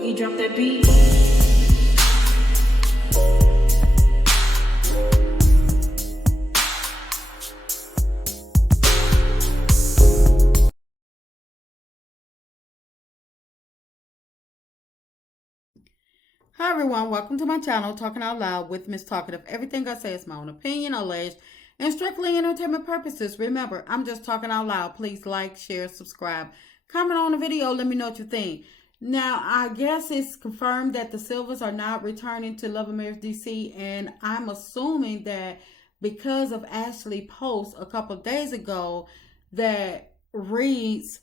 Boogie, drop that beat. Hi everyone, welcome to my channel, Talking Out Loud with Miss Talkative. Everything I say is my own opinion, alleged, and strictly entertainment purposes. Remember, I'm just talking out loud. Please like, share, subscribe, comment on the video, let me know what you think. Now, I guess it's confirmed that the Silvers are not returning to LAMDC, and I'm assuming that because of Ashley post a couple of days ago that reads,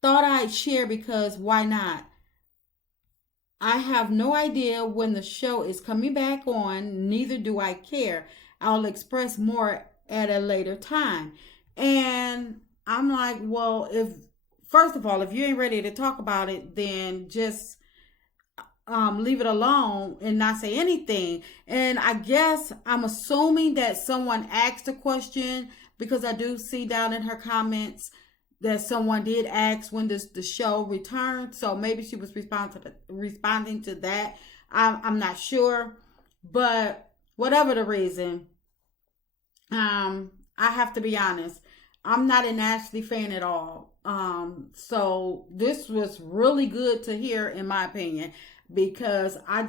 thought I'd share because why not? I have no idea when the show is coming back on, neither do I care. I'll express more at a later time. And I'm like, well, first of all, if you ain't ready to talk about it, then just leave it alone and not say anything. And I guess I'm assuming that someone asked a question, because I do see down in her comments that someone did ask when does the show return. So maybe she was responding to that. I'm not sure. But whatever the reason, I have to be honest. I'm not an Ashley fan at all. So this was really good to hear, in my opinion, because I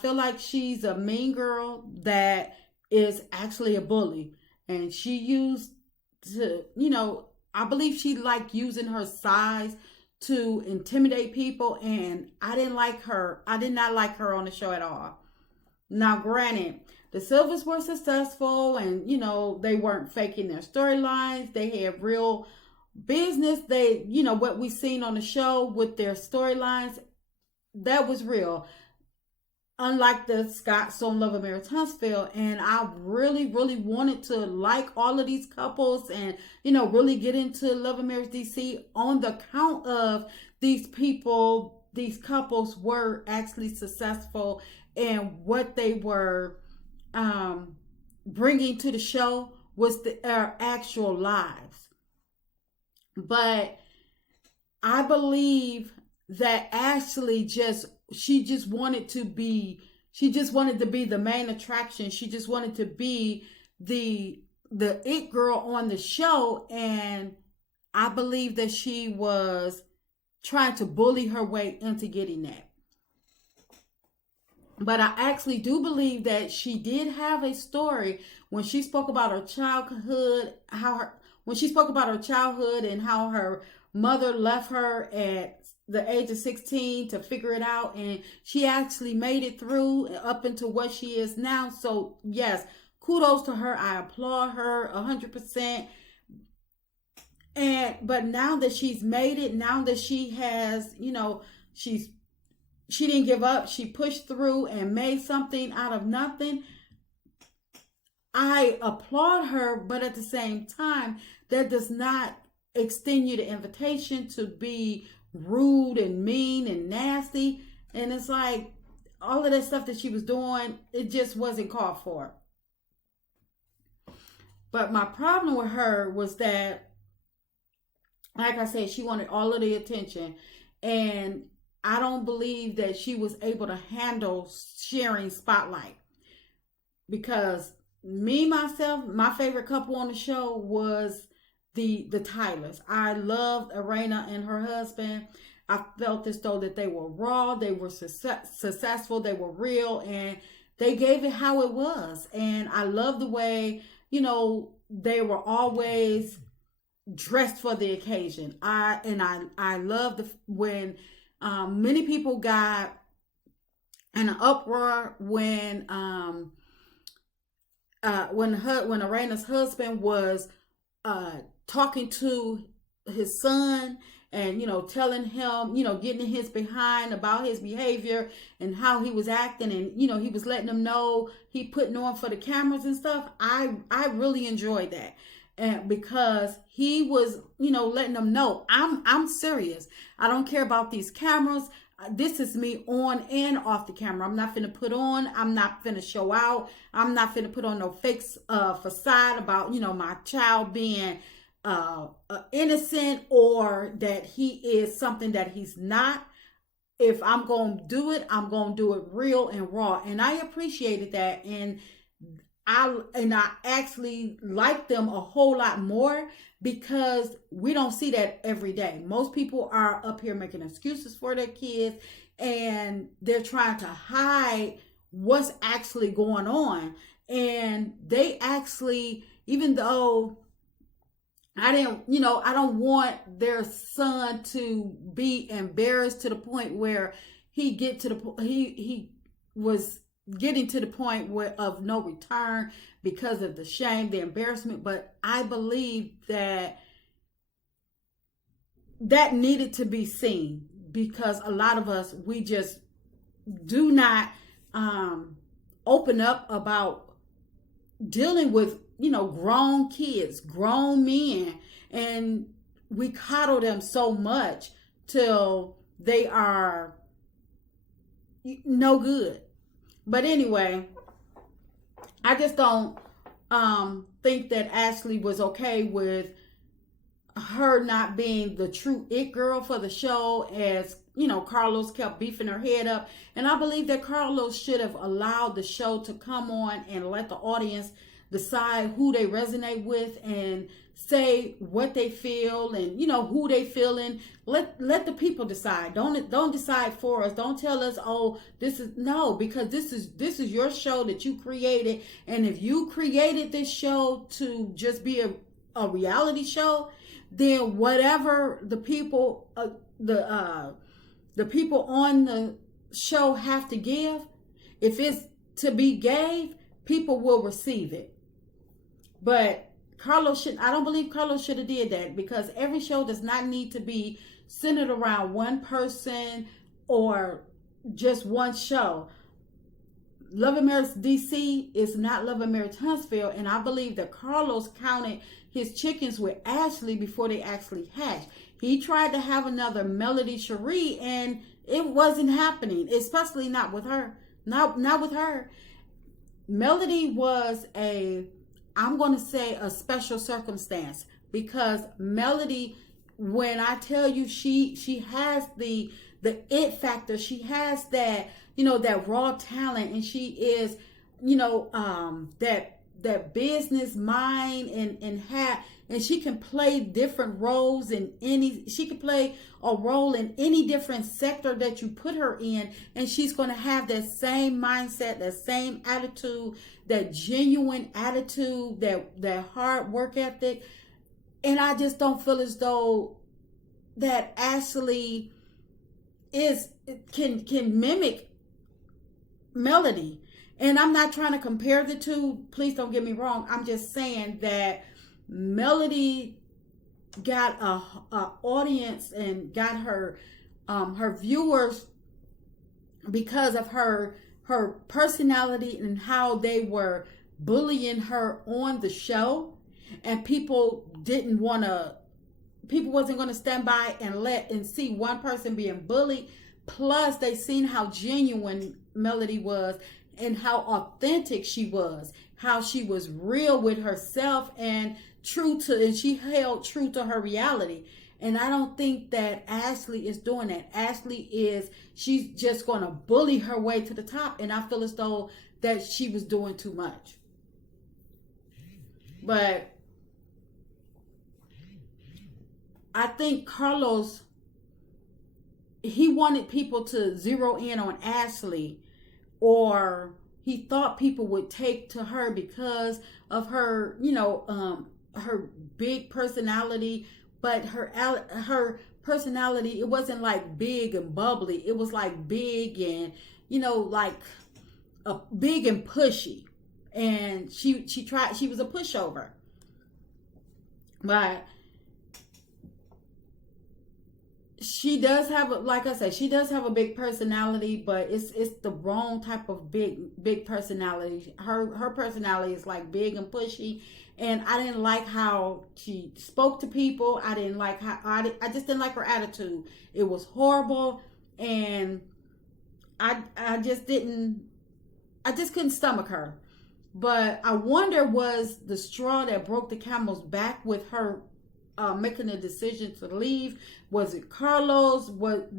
feel like she's a mean girl that is actually a bully. And she used to, I believe she liked using her size to intimidate people, and I didn't like her. I did not like her on the show at all. Now, granted, the Silvers were successful, and they weren't faking their storylines. They had real business. They, what we seen on the show with their storylines, that was real. Unlike the Scott So Love and Mary Tunstall, and I really, really wanted to like all of these couples and, really get into Love and Marriage DC on the count of these people, these couples were actually successful, and what they were bringing to the show was their actual lives. But I believe that Ashley she just wanted to be the main attraction. She just wanted to be the it girl on the show, and I believe that she was trying to bully her way into getting that. But I actually do believe that she did have a story when she spoke about her childhood, when she spoke about her childhood and how her mother left her at the age of 16 to figure it out, and she actually made it through up into what she is now. So yes, kudos to her. I applaud her 100%. But now that she's made it, now that she has, she didn't give up. She pushed through and made something out of nothing. I applaud her, but at the same time, that does not extend you the invitation to be rude and mean and nasty. And it's like all of that stuff that she was doing, it just wasn't called for. But my problem with her was that, like I said, she wanted all of the attention, and I don't believe that she was able to handle sharing spotlight, because myself, my favorite couple on the show was the Tylers. I loved Arena and her husband. I felt as though that they were raw, they were successful, they were real, and they gave it how it was. And I love the way, they were always dressed for the occasion. I loved when many people got in an uproar when Arena's husband was talking to his son and, telling him, getting in his behind about his behavior and how he was acting, and, he was letting him know he putting on for the cameras and stuff. I really enjoyed that. And because he was, letting them know, I'm serious. I don't care about these cameras. This is me on and off the camera. I'm not finna put on. I'm not finna show out. I'm not finna put on no fake facade about, my child being innocent or that he is something that he's not. if I'm going to do it, I'm going to do it real and raw. And I appreciated that. And I actually like them a whole lot more because we don't see that every day. Most people are up here making excuses for their kids, and they're trying to hide what's actually going on. And they actually, even though I don't want their son to be embarrassed to the point where he was getting to the point of no return because of the shame, the embarrassment. But I believe that needed to be seen, because a lot of us, we just do not open up about dealing with grown kids, grown men, and we coddle them so much till they are no good. But anyway, I just don't think that Ashley was okay with her not being the true it girl for the show, as Carlos kept beefing her head up. And I believe that Carlos should have allowed the show to come on and let the audience decide who they resonate with and say what they feel, and who they feeling. Let the people decide. Don't decide for us. Don't tell us, oh, because this is your show that you created. And if you created this show to just be a reality show, then whatever the people the people on the show have to give, if it's to be gave, people will receive it. But I don't believe Carlos should have did that, because every show does not need to be centered around one person or just one show. Love and Marriage DC is not Love and Marriage Huntsville, and I believe that Carlos counted his chickens with Ashley before they actually hatched. He tried to have another Melody Cherie, and it wasn't happening, especially not with her. Not with her. Melody was I'm going to say a special circumstance, because Melody, when I tell you she has the it factor, she has that, that raw talent, and she is, that business mind, and she can play different roles she can play a role in any different sector that you put her in, and she's going to have that same mindset, that same attitude, that genuine attitude, that hard work ethic. And I just don't feel as though that Ashley can mimic Melody. And I'm not trying to compare the two. Please don't get me wrong. I'm just saying that Melody got a audience and got her viewers because of her personality and how they were bullying her on the show, and people wasn't going to stand by and see one person being bullied. Plus, they seen how genuine Melody was and how authentic she was, how she was real with herself and she held true to her reality. And I don't think that Ashley is doing that. She's just going to bully her way to the top. And I feel as though that she was doing too much. But I think Carlos, he wanted people to zero in on Ashley, or he thought people would take to her because of her, her big personality. But her personality, it wasn't like big and bubbly. It was like big and, like big and pushy. And she was a pushover. But she does have like I said, she does have a big personality, but it's the wrong type of big personality. Her personality is like big and pushy, and I didn't like how she spoke to people. I didn't like how I just didn't like her attitude. It was horrible, and I just couldn't stomach her. But I wonder, was the straw that broke the camel's back with her making a decision to leave? Was it Carlos?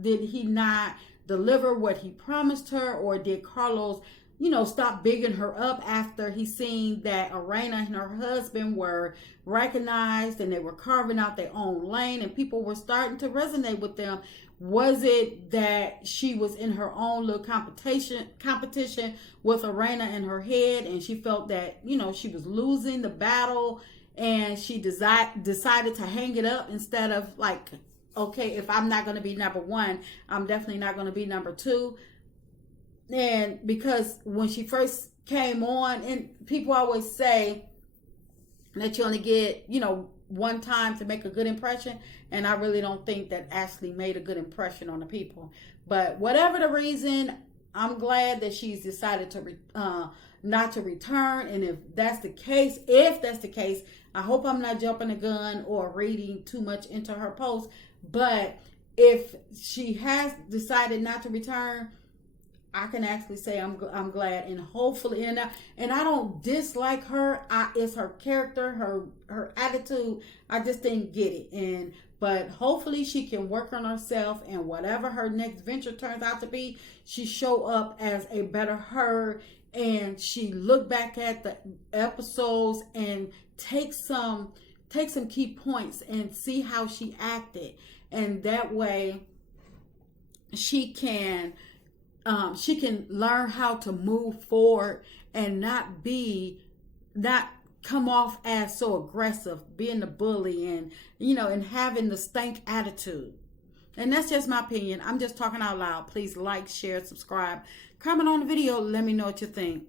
Did he not deliver what he promised her, or did Carlos, stop bigging her up after he seen that Arena and her husband were recognized and they were carving out their own lane and people were starting to resonate with them? Was it that she was in her own little competition with Arena in her head, and she felt that, she was losing the battle, and she decided to hang it up instead of like, okay, if I'm not going to be number one, I'm definitely not going to be number two. And because when she first came on, and people always say that you only get, one time to make a good impression, and I really don't think that Ashley made a good impression on the people. But whatever the reason, I'm glad that she's decided to not to return. And if that's the case, I hope I'm not jumping the gun or reading too much into her post. But if she has decided not to return, I can actually say I'm glad, and hopefully, and I don't dislike her. It's her character, her attitude. I just didn't get it, but hopefully she can work on herself, and whatever her next venture turns out to be, she show up as a better her, and she look back at the episodes and take some key points and see how she acted, and that way she can learn how to move forward and not come off as so aggressive, being the bully and having the stank attitude. And that's just my opinion. I'm just talking out loud. Please like, share, subscribe, comment on the video. Let me know what you think.